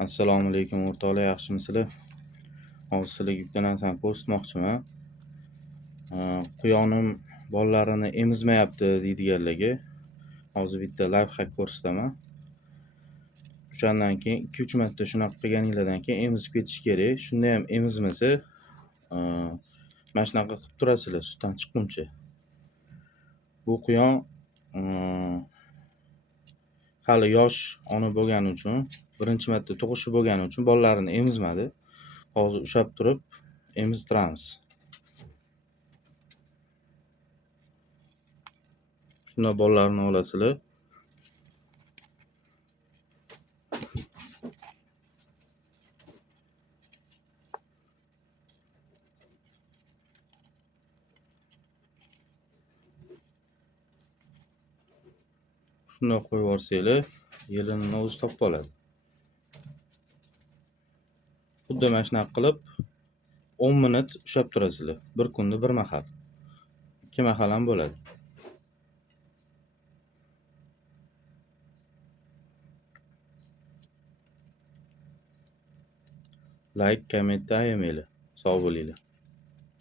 Assalomu alaykum o'rtoqlar, yaxshimisizlar? Hozir sizlarga bitta narsani ko'rsatmoqchiman. Quyonim bolalarini emizmayapti deydiganlarga hozir bitta layfhack ko'rsataman. O'shandan keyin 2-3 marta shunaqa qilganinglardan keyin emizib ketish kerak. Shunda ham emizmasa, mana shunaqa qilib turasizlar sutdan chiqquncha. Bu quyon hali yosh ona bo'lgani uchun, birinchi marta tug'ishi bo'lgani uchun bolalarini emizmadi. Hozir ushlab turib emiztiramiz. Shunda bolalarini olasizlar. Shunda qo'yib yuborsanglar, yelinini o'zi topib oladi. Xuddi mana shunaqa qilib 10 minut ushlab turasizlar. Bir kunda bir mahal. 2 mahal ham bo'ladi. Like, komment ayamanglar. Sog' bo'linglar.